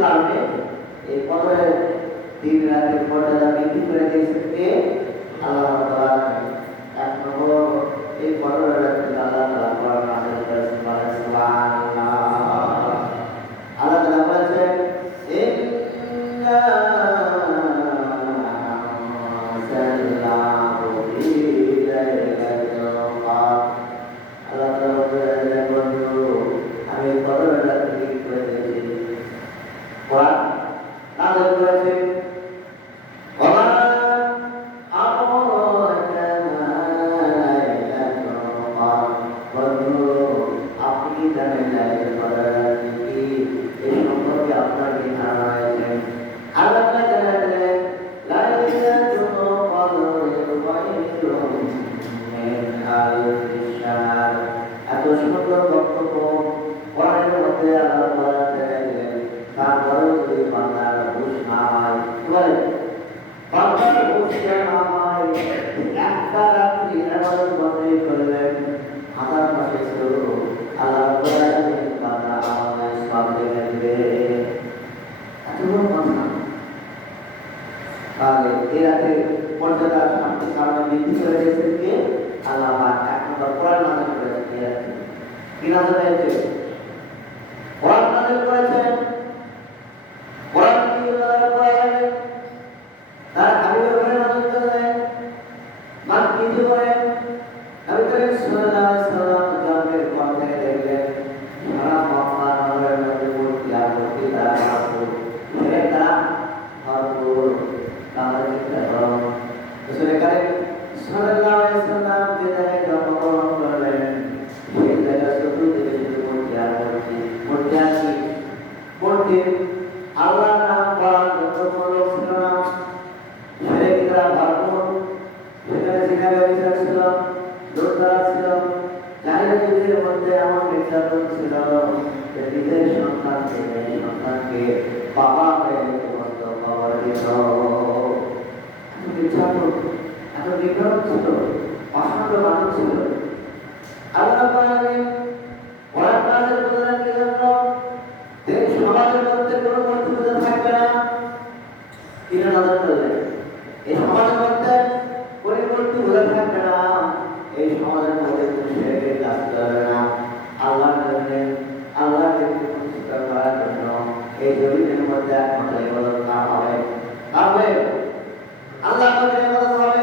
শান্তির কারণে এই কদরের দিন রাতের মর্যাদা বৃদ্ধি করে দিয়েছেন কে? আল্লাহ তাআলা। এক নম্বর এই কদরের রাতে আল্লাহ তাআলা কোরআন নাযিল করেছেন, সুবহানাল্লাহ। আল্লাহ তাআলা বলেছেন ইন্না আনজালনাহু ফি লাইলাতিল কদর। আল্লাহ তাআলা বলেন বন্ধু আমি কদরের রাতে কি করে দিয়েছি। কোরআন নাযিল করেছেন ওমা আমরাকা লাইলাতুল কদর। বন্ধু আপনি কি জানেন লাইলাতুল কদর কি? এই সম্পর্কে আপনার কি ধারণা রয়েছে? আল্লাহ তাআলা জানালেন লাইলাতুল কদর খায়রুম মিন আলফি শাহর। এত সুন্দর বক্তব্য কোরআনের মধ্যে আল্লাহ তাআলা জানালেন, তারপরেও যদি বান্দার হুঁশ না হয়, বলে বান্দার হুঁশ না হয়, একটা রাত্রি ইবাদত বন্ধ করলেন, হাজার মাসে শুরু আল্লাহ তাআলা বান্দা আমাদের সব দেখে দিবে। এত বড় কথা। তাহলে এই রাতের মর্যাদা শান্তির কারণে বৃদ্ধি করে দিয়েছেন কে? আল্লাহ পাক। এক নম্বর কোরআন নাযিল করেছেন এই রাতে। কি নাযিল হয়েছে? কোরআন নাযিল করেছেন। কোরআন কি নাযিল করেছেন? তার হাবিবের উপরে নাযিল করেছেন। মান কি করেন? নবী করিম সাল্লাল্লাহু আলাইহি ওয়াসাল্লাম জন্মের পর থেকে দেখলেন সারা মক্কা নগরের মধ্যে মূর্তি আর মূর্তি দ্বারা ভরপুর, শিরক দ্বারা ভরপুর। তাহলে চিন্তা করো, রাসূল করিম সাল্লাল্লাহু আলাইহি ওয়াসাল্লাম যে জায়গায় জন্মগ্রহণ করলেন সেই জায়গায় চতুর্দিকে শুধু মূর্তি আর মূর্তি, মূর্তি আর কি? মূর্তি। আল্লাহর নাম করার জন্য কোনো লোক ছিল না, শিরক দ্বারা ভরপুর। সেখানে জিনা ব্যবচার ছিল, লুটতরা ছিল, জাহিলিয়াতের মধ্যে এমন নির্যাতন ছিল যে নিজের সন্তানকে বাবা হয়ে মৃত্যুবরণ খবর দিত। নির্যাতন, এত নির্যাতন ছিল, অশান্ত মানুষ ছিল। আল্লাহ তাআলা কোরআন নাযিল করেছেন কি জন্য? যে সমাজের মধ্যে কোনো মূর্তি পূজা থাকবে না। কি নাযিল করলেন? এই সমাজের মধ্যে কোনো মূর্তি পূজা থাকবে না, এই সমাজের মধ্যে কোনো শিরকের কাজ চলবে না। আল্লাহর জন্য, আল্লাহকে প্রতিষ্ঠা করার জন্য এই জমিনের মধ্যে একমাত্র ইবাদত কার হবে? আল্লাহ পাকের ইবাদত হবে।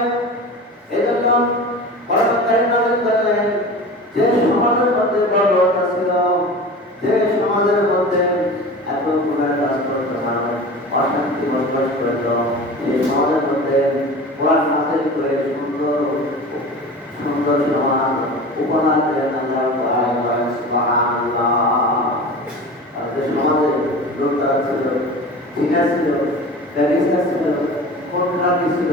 এজন্য কোরআন কারীম নাযিল করলেন যে সমাজের মধ্যে বর্বরতা ছিল, যে সমাজের মধ্যে এত গুনাহ কাজ করত না, অশান্তি বসবাস করত, সেই সমাজের মধ্যে কোরআন নাযিল করে সুন্দর সুন্দর সমাজ উপহার দেন আল্লাহ তাআলা। সুবহানাল্লাহ। যে সমাজে লোকরা ছিল, জিনা ছিল, ব্যভিচার ছিল, খুনখারাপি ছিল,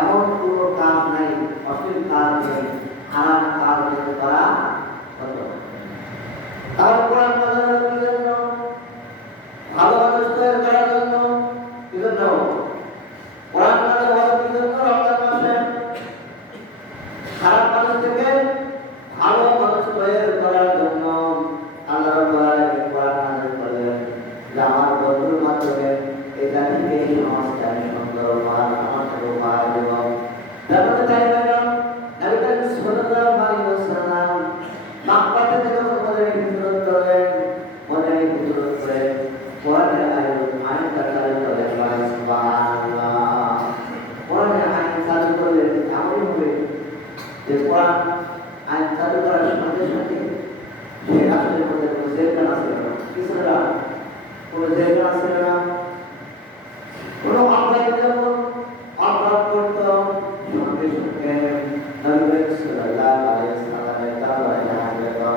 এমন কোনো কাজ নাই, অশ্লীল কাজ নেই, হারাম কাজ নেই, তারা হতো। তার কোরআন নাযিল কি জন্য? ভালো মানুষ তৈরি করার জন্য। কি জন্য কোরআন নাযিল হলো? কি জন্য? রমজান মাসে খারাপ মানুষ থেকে ভালো মানুষ তৈরি করার জন্য আল্লাহ রাব্বুল আলামিন কোরআন নাযিল করলেন যে আমার বন্ধুর মাধ্যমে এই জাতিকে এই সমাজকে আমি সুন্দর উপহার, আমার থেকে উপহার দেব। তারপরে তাই ম্যাডাম নবী করিম সাল্লাল্লাহু আলাইহি ওয়াসাল্লাম মক্কা থেকে যখন মদিনায় হিজরত করলেন, মদিনায় হিজরত করে কোরআনের আইন চালু করলেন। সুবহানাল্লাহ। কোরআনের আইন চালু করলেন এমনই হবে যে কোরআন আইন চালু করার সাথে সাথে সেই রাষ্ট্রের মধ্যে কোনো জেলখানা ছিল না, কি ছিল না? কোনো জেলখানা ছিল না। কোনো অপরাধী যখন অপরাধ করত, সঙ্গে সঙ্গে নবী করিম সাল্লাল্লাহু আলাইহি ওয়াসাল্লামের দরবারে হাজির হতো,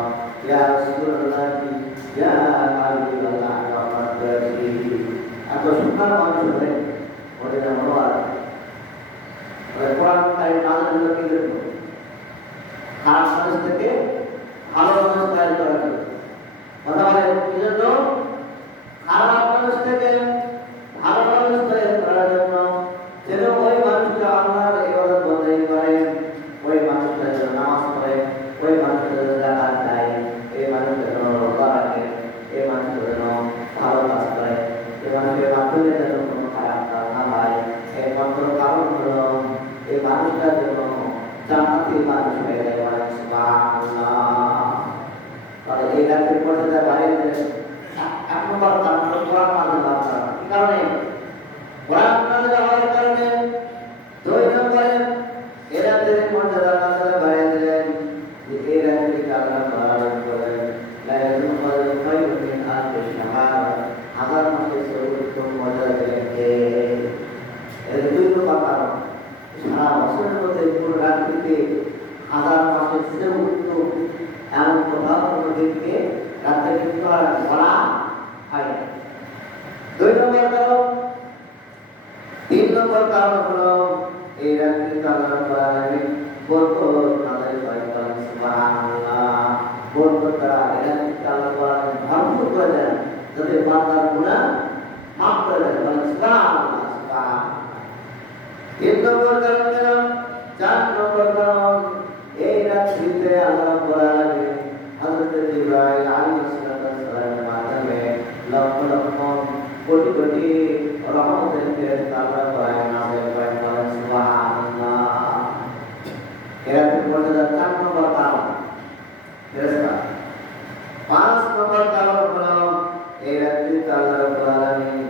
ইয়া রাসূলুল্লাহ, ইয়া হাবিবাল্লাহ, রহমত করি। এত সুন্দর মানুষ হলে ওদের মনোয়ার কোরআন কারীম নাযিল হলো কি জন্য? খারাপ মানুষ থেকে ভালো মানুষ তৈরি করার জন্য। কথা বলে কি জন্য? খারাপ মানুষ থেকে ভালো মানুষ তৈরি করার জন্য। যেন ওই মানুষটা আল্লাহর ইবাদত বন্দেগী করে, ওই মানুষটা যেন নামাজ পড়ে, ওই মানুষটা যেন যাকাত দেয়, এই মানুষটা যেন রোজা রাখে, এই মানুষটা যেন ভালো কাজ করে। বলা হয় না। 2 নম্বর কারণ, 3 নম্বর কারণ হলো এই রাত্রিতে আল্লাহ রাব্বুল আলামিন বরকত নাযিল করেন। সুবহানাল্লাহ। বরকত দ্বারা এই রাত্রিতে আল্লাহ রাব্বুল আলামিন ভরপুর করে দেন, যাতে বান্দার গুনাহ মাফ করে দেন। সুবহানাল্লাহ, সুবহানাল্লাহ। 3 নম্বর কারণ হলো, 4 নম্বর কারণ, এই রাত্রিতে আল্লাহ রাব্বুল আলামিন হযরত জিবরাইল আলাইহিস সালামের মাধ্যমে লক্ষ লক্ষ কোটি কোটি রহমতের ফেরেশতা আল্লাহ তাআলা নাযিল করেন। সুবহানাল্লাহ। এর মর্যাদা 4 নম্বর কারণ ফেরেশতা। 5 নম্বর কারণ হলো এই রাত্রিতে আল্লাহ রাব্বুল আলামিন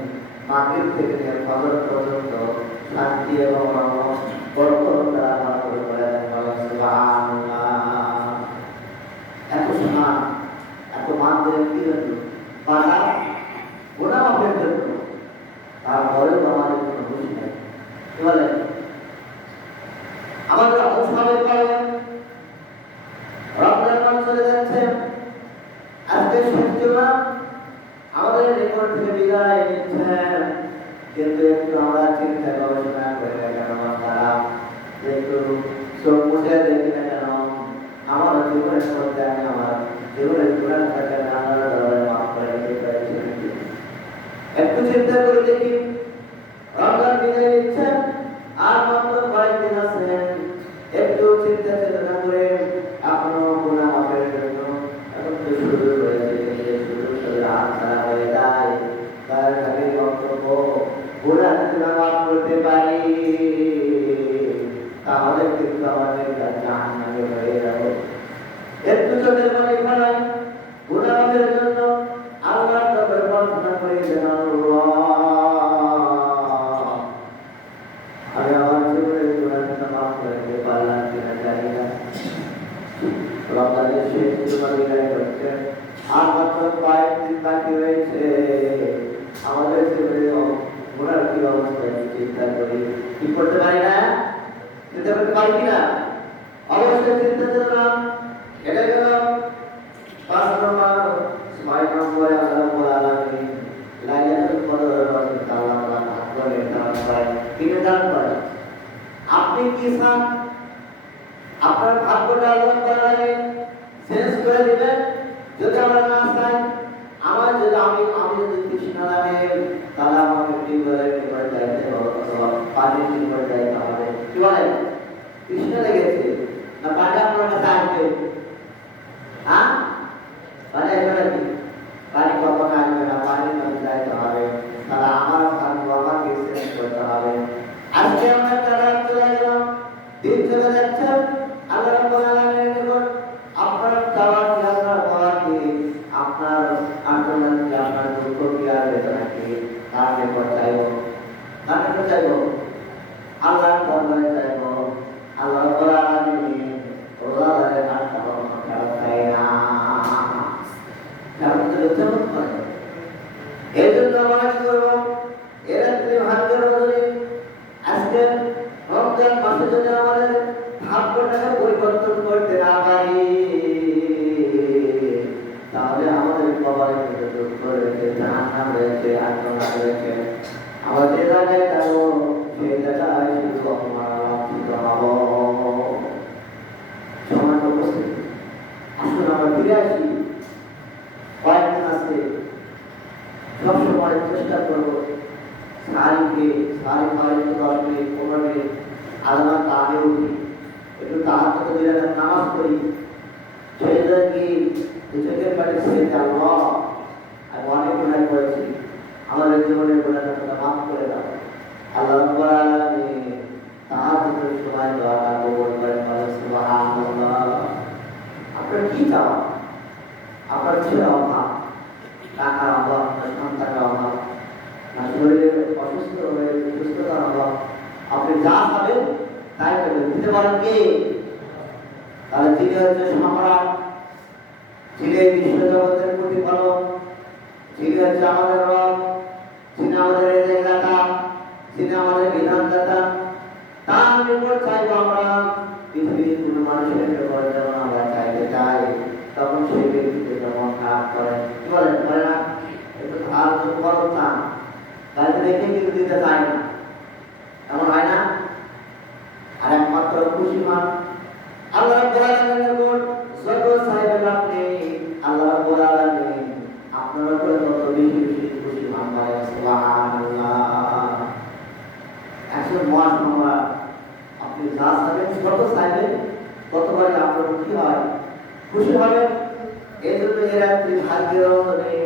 মাগরিব থেকে নিয়ে ফজর পর্যন্ত শান্তি এবং রহমত বরকত দ্বারা ভরপুর করে দেন। সুবহানাল্লাহ। এত সম্মান, এত মান দেন কি জন্য? বাধা গুনাহ মাফের জন্য। তারপরেও আমাদের কোনো দোষ নেই। কি বলেন? আমাদের অবস্থায় পাবেন রমজান মাস চলে যাচ্ছে, আজকে শেষ জুমা, আমাদের নিকট থেকে বিদায় নিচ্ছেন, কিন্তু একটু আমরা চিন্তা গবেষণা করে কেন তারা একটু চোখ মুছে দেখি না কেন আমার জীবনের মধ্যে আমি আমার জীবনের গুণার থাকে মাফ করে দিতে পেরেছি নাকি? একটু চিন্তা করে দেখি, রমজান বিদায় নিচ্ছেন, আর মাত্র কয়েকদিন আছেন, একটু চিন্তা চেতনা করে আপনার গুনাহ মাফের জন্য এখন তো শুরু হয়েছে, শুরু করে হাত ছাড়া হয়ে যায়, তার কাছে বক্তব্য গুনাহ যদি মাফ করতে পারি তাহলে কিন্তু আমাদের জাহান্নামে হয়ে যাবে। একটু চোখের পানি ফেলাই গুনাহ মাফের জন্য আল্লাহর দরবারে প্রার্থনা করে দেন, আল্লাহ আমি আমার জীবনের গুনাহটা মাফ করে দিতে পারলাম কিনা জানি না। রমজানের শেষ জুমা বিদায় হচ্ছে, আর মাত্র কয়েকদিন বাকি রয়েছে, আমাদের জীবনের গুনার কি অবস্থা চিন্তা করি, কি করতে পারি না? চিন্তা করতে পারি কিনা? অবশ্যই চিন্তা করলাম। এটা গেল 5 নম্বর। 6 নম্বরে আল্লাহ রাব্বুল আলামিন লাইলাতুল কদরের রাতে আল্লাহ তাআলা ভাগ্য নির্ধারণ করেন। কি নির্ধারণ করেন? আপনি কি চান? আপনার ভাগ্যটা আল্লাহ রাব্বুল আলামিন চেঞ্জ করে দিবেন। যদি আমরা না চাই, আমার যদি আমি যদি তৃষ্ণা লাগে, তাহলে আমাকে টিউবওয়েলের নিকট যাইতে হবে অথবা পানির নিকট যাইতে হবে। কি বলে? তৃষ্ণা লেগেছে না, পানি আপনার কাছে আসবে? হ্যাঁ, পানি আসবে নাকি? পানি কখন আসবে না, পানির কাছে যাইতে হবে। তাহলে আমার ভাগ্য আমাকে চেঞ্জ করতে হবে। আজকে আমরা রাত চলে গেলাম, দিন চলে যাচ্ছে, আল্লাহ রাব্বুল আলামিনের নিকট আপনার চাওয়া কি, আপনার পাওয়া কি, আপনার আন্দোলন কি, আপনার দুঃখ কি আর বেদনা কি, তার নিকট চাইব। তার নিকট চাইব, আল্লাহর দরবারে চাইব। আল্লাহ রাব্বুল আলামিন রোজাদারের হাত কখনো ফেরত দেয় না, ফেরত দিলে যেমন করে। এই জন্য আমরা কি করবো? এ রাত্রে ভাগ্যের রজনী, আজকে রমজান মাসে যদি আমাদের ভাগ্যটাকে পরিবর্তন করতে না পারি, তাহলে আমাদের কবরে কিন্তু দুঃখ রয়েছে, জাহান্নাম রয়েছে, আগুন রয়েছে। আমরা যে জায়গায় যাবো সেই জায়গায় শুধু অপমান লাঞ্ছিত হব। সমান উপস্থিতি, আসুন আমরা ফিরে আসি। কয়েকদিন আছে, সবসময় চেষ্টা করবো সারি 10 মিনিট 15 মিনিট আলাদা আগে উঠি, একটু তাহাজ্জুদ করে নামাজ পড়ি। সেই জায়গায় চোখের পানি ছেড়ে আল্লাহ আমি অনেক গুনাহ করেছি, আমাদের জীবনের গুনাহটা মাফ করে দাও। আল্লাহ রাব্বুল আলামিন তাহাজ্জুদের সময় দোয়াটা কবুল করেন। সুবহানাল্লাহ। আপনার কি চাও? আপনার ছেলে অভাব, টাকার অভাব, সন্তানের অভাব, না শরীরের অসুস্থ হয়ে সুস্থতার অভাব, আপনি যা পাবেন তাই পাবেন। দিতে পারেন কে? তাহলে যিনি হচ্ছে সম্রাট, যিনি এই বিশ্বজগতের প্রতিপালক, যিনি হচ্ছে আমাদের রব, যিনি আমাদের রেজাইদাতা, যিনি আমাদের বিধানদাতা, তার নিকট চাইবো আমরা। পৃথিবীর কোন মানুষের নিকট যেমন আমরা চাইতে চাই, তখন সেই ব্যক্তিকে যেমন খারাপ করেন, কি বলেন? নগদ চান, গাড়িতে রেখে কিন্তু দিতে চায় না, এমন হয় না? আর একমাত্র খুশি মান আল্লাহ রাব্বুল আলামিনের উপর যত চাইবেন আপনি, আল্লাহ রাব্বুল আলামিন আপনার উপরে তত বেশি বেশি খুশি মান করে। সুবহানাল্লাহ। একজন মাস আমরা আপনি যা চাইবেন যত চাইবেন ততবারই আপনার কি হয়, খুশি হবেন। এই জন্য এই রাত্রি ভাগ্যের রজনী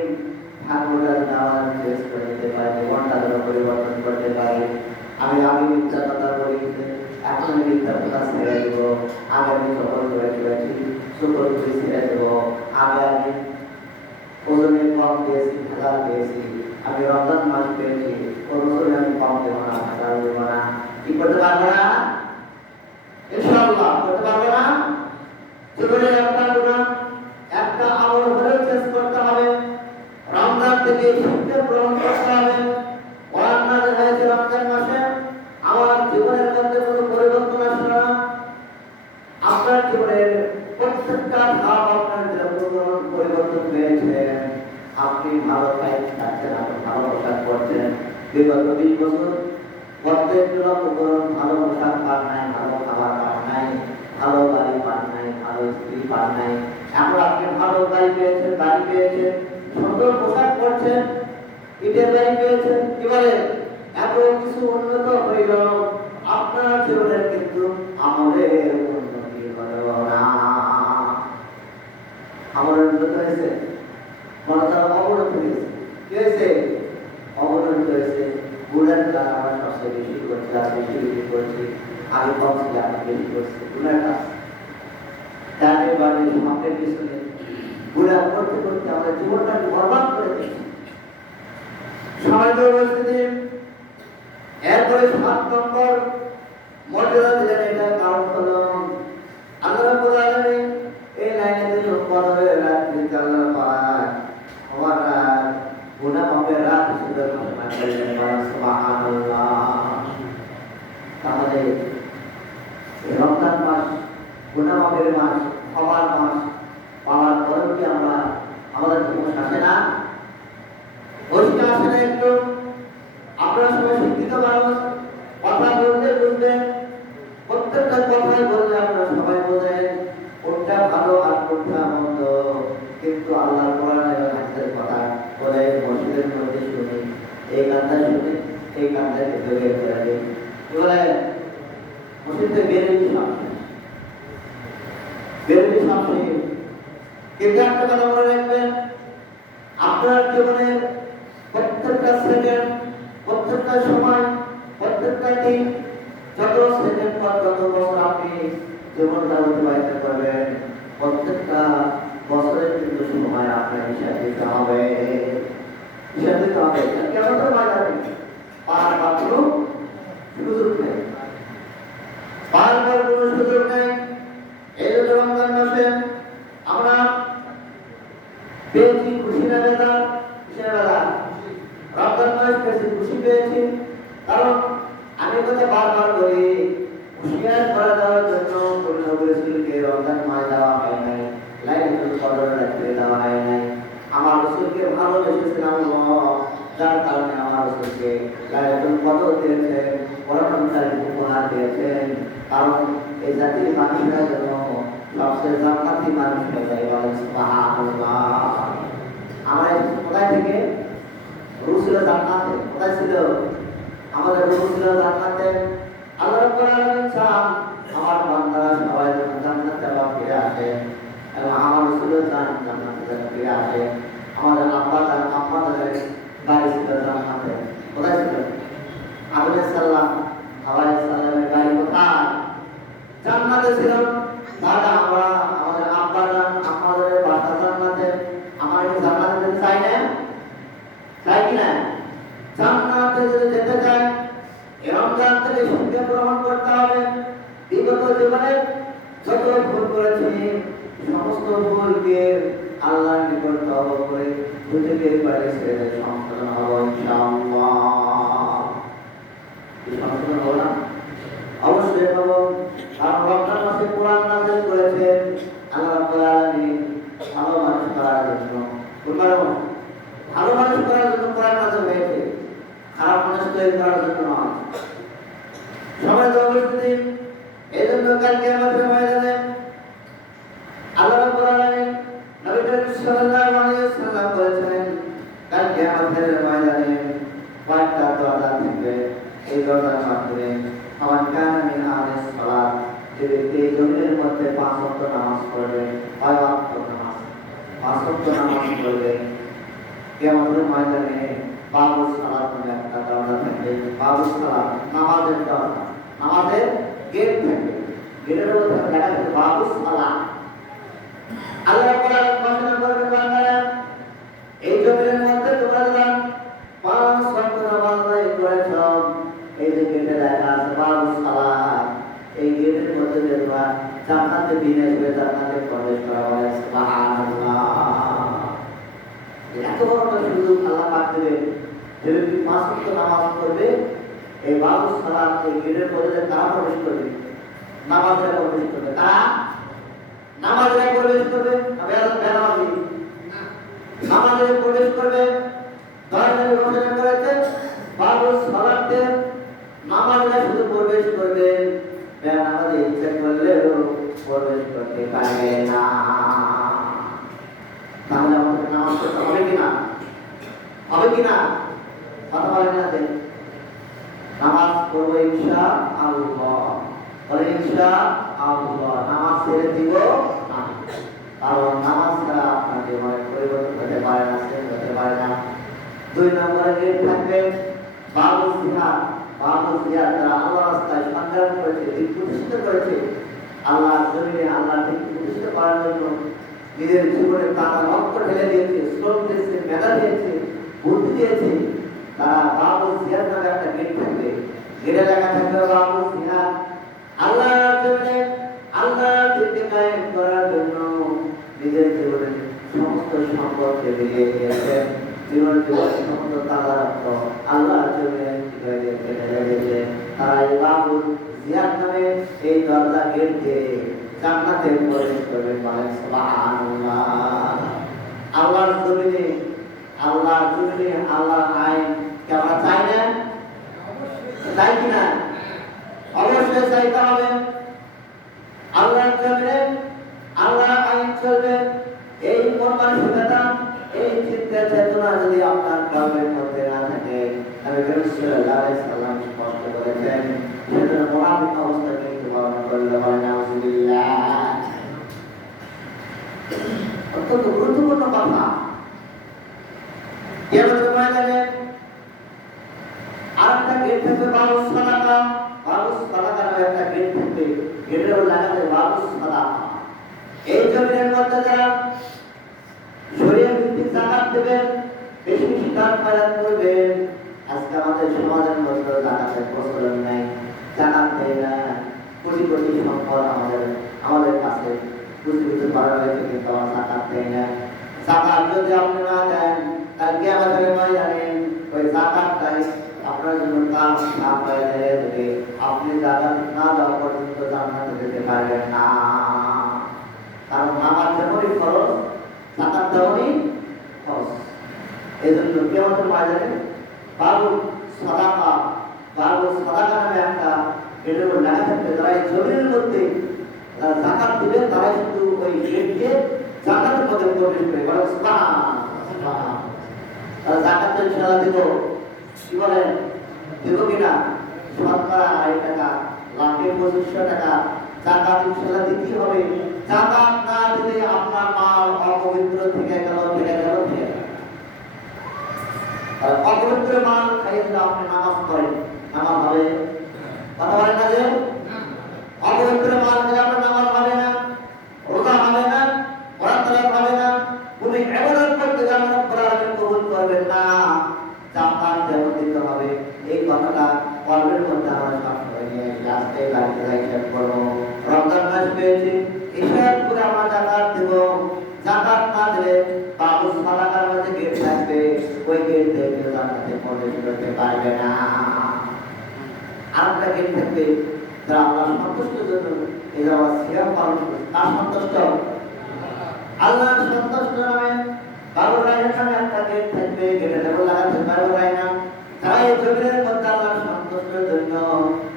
ঠাকুররা নামাজ শেষ করে দিতে পারে, জীবনটা যেন পরিবর্তন করতে পারে। আমি মিথ্যা কথা বলি, এখন আমি মিথ্যা কথা ছেড়ে দেব। আগে আমি সকল করে চলেছি, সকল করে ছেড়ে দেব। আমি ওজনে কম পেয়েছি, ভেজাল পেয়েছি। আমি রমজান মাস পেয়েছি, ওজনে আমি কম দেবো না, ভেজাল দেবো না। কি করতে পারবো না? ইনশাআল্লাহ করতে পারবো না। জীবনে একটা আমল হলেও শেষ করতে হবে। রমজান থেকে শিক্ষা গ্রহণ করতে হবে। কোরআন নাযিল হয়েছে রমজান মাসে। আমার জীবনের মধ্যে কোনো পরিবর্তন আসলো না। আপনার জীবনের প্রত্যেকটা ধাপ আপনার জীবন পরিবর্তন হয়েছে। আপনি ভালো খাচ্ছেন, আপনি ভালো পোশাক পরছেন। বিগত 20 বছর প্রত্যেক ভালো পোশাক পান নাই, ভালো খাবার পান নাই, ভালো গাড়ি পান নাই, ভালো স্ত্রী পান নাই। এখন আপনি ভালো গাড়ি পেয়েছেন, বাড়ি পেয়েছেন, সুন্দর পোশাক পরছেন, ইটের বাড়ি পেয়েছেন। কি বলেন? এত কিছু উন্নত হইল, আপনার জীবনের কিন্তু আমলের উন্নতি হলো না। আমলের উন্নতি হয়েছে, মনে করেন অবনতি হয়েছে। কি হয়েছে? অবনতি হয়েছে। গুণের কাজ আমরা সবচেয়ে বেশি করছি, আর বেশি বেশি করছি। আগে কম ছিল, আমরা বেশি করছি গুণের কাজ। ডানে বামে সামনে পিছনে গুণা করতে করতে আমাদের জীবনটাকে বরবাদ করে দিচ্ছি। সমাজের পরিস্থিতি। এরপরে 7 নম্বর মর্যাদা দিলেন, এটা কারণ হলো আল্লাহ রাব্বুল আলামিন এই লাইনে দিল কদরের রাত্রিতে আল্লাহ পাক আমার গুনাহ মাফের রাত হিসেবে ঘোষণা করলেন। সুবহানাল্লাহ। তাহলে এই রমজান মাস গুনাহ মাফের মাস, ক্ষমার মাস পাওয়ার পরেও কি আমরা আমাদের হোশ আসে না? হোশ কি আসে না একটু? আপনারা সবাই শিক্ষিত মানুষ, কথা বলতে বুঝবেন, প্রত্যেকটা কথাই বললে আপনারা সবাই বোঝেন কোনটা ভালো আর কোনটা মন্দ। কিন্তু আল্লাহ কোরআনের হাদিসের কথা বলে মসজিদের মধ্যে শুনি, এই গানটা শুনে এই গানটাকে বের করে দিই। কি বলে? মসজিদে বেরোই সামনে, বেরোই সামনে। কিন্তু একটা কথা মনে রাখবেন, আপনার জীবনের প্রত্যেকটা সেকেন্ড, প্রত্যেকটা সময়, প্রত্যেকটা দিন, যত সেকেন্ড পর যত বছর আপনি জীবনটা অতিবাহিত করবেন, প্রত্যেকটা বছরের কিন্তু সময় আপনার হিসাব দিতে হবে। হিসাব দিতে হবে। কেন তো বাজারে পার মাত্র সুযোগ নেই, পারবার কোনো সুযোগ নেই। এই জন্য রমজান মাসে আমরা পেয়েছি খুশি না বেদা? কিসের বেদা? রমজান মাস পেয়েছি, খুশি পেয়েছি। কারণ আমি কথা বারবার বলি, হুঁশিয়ার করে দেওয়ার জন্য কোন রাসূলকে রমজান মাস দেওয়া হয় নাই, লাইলাতুল কদর রাতে দেওয়া হয় নাই। আমার রাসূলকে ভালোবেসেছেন আল্লাহ, যার কারণে আমার রাসূলকে লাইলাতুল কদর দিয়েছেন, পরমকারী উপহার দিয়েছেন। কারণ এই জাতির মানুষরা যেন সবচেয়ে জান্নাতি মানুষ হয়ে যায়। সুবহানাল্লাহ। আমরা কোথায় থেকে? রসুল জান্নাতে। কোথায় ছিল? আমাদের রসুল জান্নাতে। আল্লাহ রাব্বুল আলামিন চান আমার বান্দারা সবাই যেন জান্নাতে ফিরে আসে, এবং আমার রসুল চান জান্নাতে ফিরে আসে। আমাদের আব্বা জান আমাদের বাড়ি ছিল জান্নাতে। কোথায় ছিল? আদম আলাইহিস সালামের বাড়ি কোথায়? জান্নাতে ছিল। তাহলে আমরা আমাদের আব্বা জান আমাদের বাসা জান্নাতে, আমরা কি জান্নাতে যেতে চাই না? চাই কি না? জান্নাতে যদি যেতে চাই, এই রমজান থেকে শিক্ষা গ্রহণ করতে হবে। বিগত জীবনে যত ভুল করেছি, সমস্ত ভুলকে আল্লাহর নিকট তওবা করে বুঝে বের করে ছেড়ে সংশোধন হবো ইনশাআল্লাহ। এই সংশোধন হবো না? অবশ্যই হবো। কারণ রমজান মাসে কোরআন নাযিল করেছেন আল্লাহ রাব্বুল আলামিন ভালো মানুষ করার জন্য। ভালো মানুষ করার জন্য কোরআন নাযিল দরজার মাধ্যমে আমার কানা মিন আহলিস সালাত, যে ব্যক্তি এই জমিনের মধ্যে 5 ওয়াক্ত নামাজ পড়বে, 5 ওয়াক্ত নামাজ, 5 ওয়াক্ত নামাজ পড়বে, কিয়ামতের ময়দানে বাবুস সালাত নামে একটা দরজা থাকবে। বাবুস সালাত নামাজের দরজা, নামাজের গেট থাকবে, গেটের মধ্যে লেখা থাকবে বাবুস সালাত। আল্লাহ রাব্বুল আলামিন ঘোষণা করবেন, বান্দারা এই জমিনের মধ্যে তোমরা যারা 5 ওয়াক্ত নামাজ আদায় করেছ, এই যে গেটে লেখা আছে বাবুস সালাত, এই গেটের মধ্যে তোমরা জান্নাতে বিনা হিসেবে জান্নাতে প্রবেশ করা হয়। সুবহানাল্লাহ। এত বড় একটা সুযোগ আল্লাহ পাক দেবেন। যে ব্যক্তি 5 ওয়াক্ত নামাজ পড়বে, এই বাবুস সালাত এই গেটের মধ্যে তারা প্রবেশ করবে, নামাজে প্রবেশ করবে, তারা নামাজে প্রবেশ করবে, বেনামাজি নামাজে প্রবেশ করবে। দয়ানবী ঘোষণা করেছেন বাবুস সালাতে নামাজে শুধু প্রবেশ করবে, বেনামাজি ইচ্ছে করলেও প্রবেশ করতে পারবে না। তাহলে আমাদের নামাজ পড়তে হবে কিনা? হবে কিনা? কথা বলেন না যে নামাজ পড়বো ইনশাআল্লাহ, বলে ইনশাআল্লাহ, নামাজ ছেড়ে দিব না। কারণ নামাজ ছাড়া আপনার জীবনে পরিবর্তন হতে পারে না, চেঞ্জ হতে পারে না। 2 নম্বরে গেট থাকবে বাবুল জিহাদ। বাবুল জিহাদ যারা আল্লাহ রাস্তায় সংগ্রাম করেছে, দিন প্রতিষ্ঠিত করেছে, আল্লাহ জমিনে আল্লাহ দিন প্রতিষ্ঠিত করার জন্য নিজের জীবনে তারা রক্ত ঢেলে দিয়েছে, শ্রম দিয়েছে, মেধা দিয়েছে, বুদ্ধি দিয়েছে, তারা বাবুল জিহাদ নামে একটা গেট থাকবে। গেটে লেখা থাকবে বাবুল জিহাদ। আল্লাহর জমিনে আল্লাহর দিনকে কায়েম করার জন্য নিজের জীবনে সমস্ত সম্পদকে বিলিয়ে দিয়েছেন, জীবনের সমস্ত তারা রক্ত আল্লাহর জমিনে ঢেলে দিয়েছে। তারা এই বাবুল জিহাদ নামে এই দরজা গেট দিয়ে জান্নাতে প্রবেশ করবে। বলেন সুবহানাল্লাহ। আল্লাহর জমিনে আল্লাহর আইন কি আমরা চাই না? চাই কিনা? অবশ্যই চাইতে হবে। আল্লাহর জমিনে আল্লাহর আইন চলবে, এই মন মানসিকতা, এই চিন্তা চেতনা যদি আপনার কর্মের মধ্যে না থাকে, নবী করিম সাল্লাল্লাহু আলাইহি সাল্লাম স্পষ্ট করেছেন, সেজন্য মুনাফিক অবস্থাকে পালন করলে হয় নাউযুবিল্লাহ। অত্যন্ত গুরুত্বপূর্ণ কথা। কিয়ামতের ময়দানে আরেকটা গেট থাকবে বাবুস সালাতা। বাবুস সালাতা নামে একটা গেট থাকবে, গেটের উপর লেখা থাকবে বাবুস সালাতা। এই জমিনের মধ্যে যারা শরীয়ত ভিত্তিক যাকাত দেবেন, বেশি বেশি দান খয়রাত করবেন। আজকে আমাদের সমাজের মধ্যে যাকাতের প্রচলন নাই, যাকাত দেয় না, কোটি কোটি সম্পদ আমাদের কাছে পুঁজিভূত করা হয়েছে, কিন্তু আমরা যাকাত দেয় না। যাকাত যদি আপনি না দেন, তাহলে কিয়ামতের ময়দানে ওই যাকাতটাই আপনার জন্য কাল সাপ হয়ে যাবে। আপনি যাকাত না দেওয়া পর্যন্ত জান্নাতে যেতে পারবেন না। কারণ নামাজ যেমনই খরচ, যাকাত তেমনই খরচ। এই জন্য কিয়ামতের ময়দানে বাবুল সাদাকা নামে একটা গেটের উপর লেখা থাকবে, যারা এই জমিনের মধ্যে যাকাত দিবে, তারাই শুধু ওই গেট দিয়ে জান্নাতের মধ্যে প্রবেশ করবে। বলে সুবহানাল্লাহ। তারা যাকাত ইনশাআল্লাহ দিব, কি বলেন? দিব কিনা? শতকরা 2.5 টাকা, লাখে 2500 টাকা যাকাত ইনশাআল্লাহ দিতে হবে। যাকাত না দিলে আপনার মাল অপবিত্র থেকে গেল। অপবিত্র মাল খাইয়ে দিলে আপনি নামাজ পড়েন, নামাজ হবে? কথা বলেন না যে অপবিত্র মাল খেলে আপনার নামাজ হবে না, রোজা হবে না, কোরআন হবে না, তুমি ইবাদত করতে গেলে আল্লাহ রাব্বুল আলামিন কবুল করবেন না। যাকাত যেমন দিতে হবে, এই কথাটা কর্মের মধ্যে আমরা সবসময় নিয়ে আসতে বাড়িতে হিসাব করবো। রমজান মাস পেয়েছি, হিসাব করে আমরা যাকাত দেব। যাকাত না দিলে বাবুস সালাতার মধ্যে গেট থাকবে, ওই গেট দিয়ে কেউ জান্নাতে প্রবেশ করতে পারবে না। আরেকটা গেট থাকবে, যারা আল্লাহ সন্তুষ্টের জন্য এই যারা সিয়াম পালন করে, তার সন্তুষ্ট আল্লাহ সন্তুষ্ট নামে বাবুর রায়হান নামে একটা গেট থাকবে। গেটের উপর লেখা থাকবে বাবুর রায়হান। তারা এই জমিনের মধ্যে আল্লাহ সন্তুষ্টের জন্য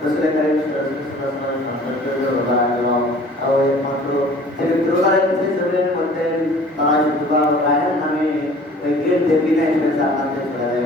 রাসূল কারীম সাল্লাল্লাহু আলাইহি ওয়াসাল্লাম সন্তুষ্টের জন্য বানালো। আর ওই মাত্র থেকে রোজার জমিনের মধ্যে তারা শুধু বাবুর রায়হান নামে ওই গেট দিয়ে বিনা হিসেবে জান্নাতে চলে যাবে।